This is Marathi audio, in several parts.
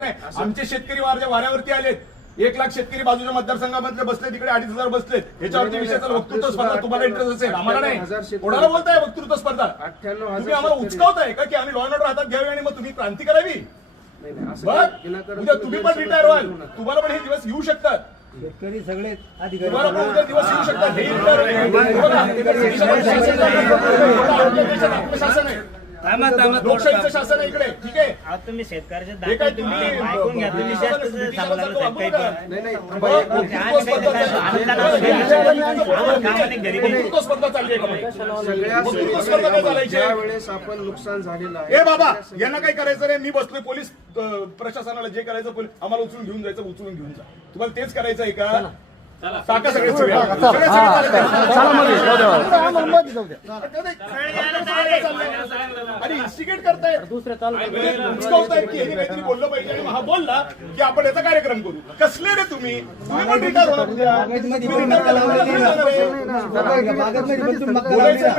आमचे शेतकरी वाऱ्या- वाऱ्यावरती आलेत एक लाख शेतकरी बाजूच्या मतदारसंघामधले बसले तिकडे अडीच हजार बसलेत. याच्यावरती विषयाचा वक्तृत्व स्पर्धा तुम्हाला इंटरेस्ट असेल. आम्हाला नाही. कोणाला बोलताय वक्तृत्व स्पर्धा? तुम्ही आम्हाला उचकावताय का की आम्ही लॉ अँड ऑर्डर हातात घ्यावी आणि मग तुम्ही क्रांती करावी? बघ उद्या तुम्ही पण रिटायर व्हाल. तुम्हाला पण हे दिवस येऊ शकतात. शेतकरी सगळे अधिकारी तुम्हाला पण उद्या दिवस येऊ शकतात. थांबा थांबा लोकशाहीचं शासन आहे इकडे. ठीक आहे? अहो, तुम्ही शेतकऱ्याचे हे दाखल काय तुम्ही तुम्ही ऐकून घ्या. तुम्ही जास्त सांगू लागले साहेब काही पण. नाही नाही. बघा, वक्तृत्व स्पर्धा चालली आहे. वक्तृत्व स्पर्धा चालली आहे का मग? सगळ्या वक्तृत्व स्पर्धा काय चालायची ज्या आहे? वेळेस आपण नुकसान झालेलं ए बाबा यांना काय करायचं रे? मी बसलोय पोलीस अं, प्रशासनाला जे करायचं पोलीस आम्हाला उचलून घेऊन जायचं उचलून घेऊन जा. तुम्हाला तेच करायचं आहे का? आणि इन्स्टिगेट करताय. म्हणजे उचकावताय की यांनी काहीतरी बोललं पाहिजे आणि हा बोलला की आपण याचा कार्यक्रम करू. कसले रे तुम्ही? तुम्ही पण रिटायर होणार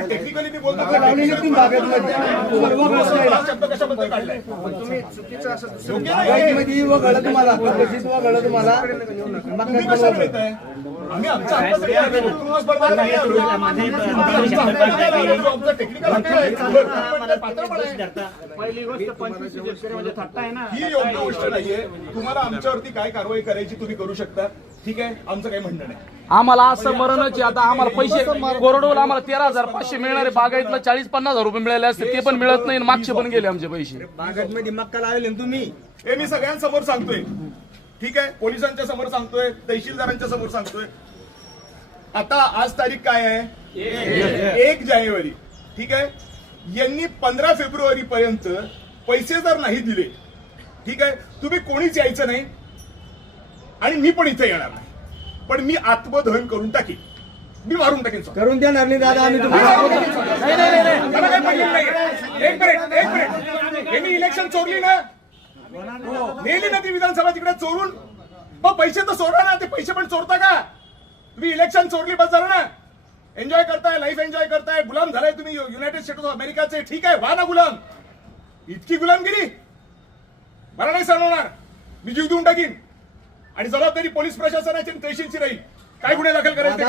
टेक्निकली मी बोलतो शब्द कशाबद्दल काढलाय? तुम्ही चुकीचं असं तुम्हाला तुम्ही कशाला? आम्ही स्पर्धा नाही. आमचं हक्क आहे. आहे. पहिली गोष्ट पंचवीस शेतकरी म्हणजे थट्टा आहे ना. ही योग्य गोष्ट नाहीये. तुम्हाला आमच्यावरती काय कारवाई करायची तुम्ही करू शकता. ठीक आहे? आमचं काही म्हणणं नाही. आम्हाला असं मरणच आहे. आता आम्हाला पैसे कोरडोला आम्हाला तेरा हजार पाचशे मिळणारे बागायतला चाळीस पन्नास हजार रुपये मिळाले असते. ते पण मिळत नाही आणि मागचे पण गेले आमचे पैसे. बागेतमध्ये मक्का लावले तुम्ही? हे मी सगळ्यांसमोर सांगतोय. ठीक आहे? पोलिसांच्या समोर सांगतोय तहसीलदारांच्या समोर सांगतोय. आता आज तारीख काय आहे? एक जानेवारी. ठीक आहे? यांनी पंधरा फेब्रुवारी पर्यंत पैसे जर नाही दिले ठीक आहे? तुम्ही कोणीच यायचं नाही आणि मी पण इथे येणार नाही. पण मी आत्मदहन करून टाकीन. मी मारून टाकीन. करून देणार नाही दादा आम्ही. एक मिनिट एक मिनिट. यांनी इलेक्शन चोरली ना? नेली ना ती विधानसभा तिकडे चोरून. मग पैसे तर चोरा ना ते पैसे पण चोरता का? तुम्ही इलेक्शन चोरली बस झालं ना. एन्जॉय करताय लाईफ एन्जॉय करताय. गुलाम झालाय तुम्ही युनायटेड स्टेट्स ऑफ अमेरिकाचे ठीक आहे व्हा ना गुलाम. इतकी गुलामगिरी मला नाही सांगणार. मी जीव देऊन टाकीन. आणि जबाबदारी पोलीस प्रशासनाची तहसीलची राहील. काय गुन्हे दाखल करायचे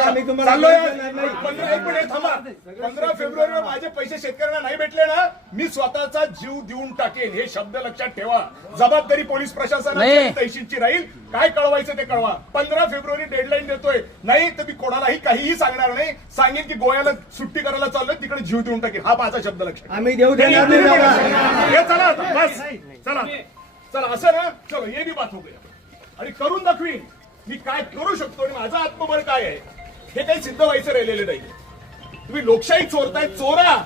पंधरा एक मिनिट थांबा. पंधरा फेब्रुवारीला माझे पैसे शेतकऱ्यांना नाही भेटले ना मी स्वतःचा जीव देऊन टाकेन. हे शब्द लक्षात ठेवा. जबाबदारी पोलीस प्रशासनाची राहील. काय कळवायचं ते कळवा. पंधरा फेब्रुवारी डेडलाईन देतोय. नाही तर मी कोणालाही काहीही सांगणार नाही. सांगेन की गोव्याला सुट्टी करायला चाललोय तिकडे जीव देऊन टाकेन. हा माझा शब्द लक्षात आम्ही देऊ देणार नाही दादा हे चला आता, बस. चला. चला असं ना. चलो हे बी बात हो गया आणि करून दाखवीन. मी काय करू शकतो आणि माझं आत्मबळ काय आहे? हे काही सिद्ध व्हायचं राहिलेलं नाही. तुम्ही लोकशाही चोरताय चोरा.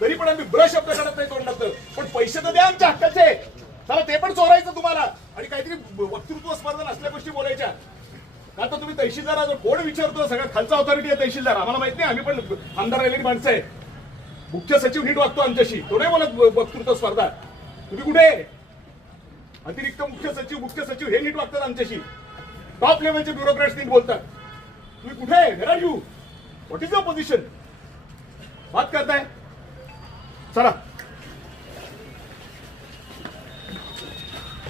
तरी पण आम्ही ब्रश शब्द करत नाही तोंडात पण पैसे तर द्या आमच्या हक्काचे. चला ते पण चोरायचं तुम्हाला. आणि काहीतरी वक्तृत्व स्पर्धा असल्या गोष्टी बोलायच्या. आता तुम्ही तहसीलदार कोण विचारतो? सगळ्यात खालचा ऑथॉरिटी आहे तहसीलदार. आम्हाला माहीत नाही आम्ही पण आमदार राहिलेली माणसं आहे. मुख्य सचिव नीट वागतो आमच्याशी. तो नाही बोलत वक्तृत्व स्पर्धा. तुम्ही कुठे? आहे? अतिरिक्त मुख्य सचिव मुख्य सचिव हे नीट वागतात आमच्याशी. टॉप लेवलचे ब्युरोक्रेट्स नीट बोलतात. तुम्ही कुठे आहे? Where are you what is your position बात करताय. चला.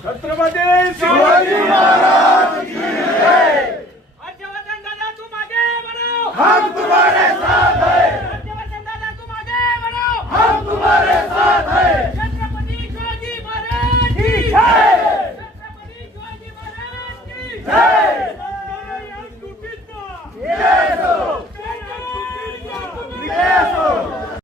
छत्रपती शिवाजी दादा हम तुम्हारे साथ हैं. दादा हम तुम्हारे साथ हैं. छत्रपति महाराज की जय. छत्रपति शिवाजी महाराज की जय.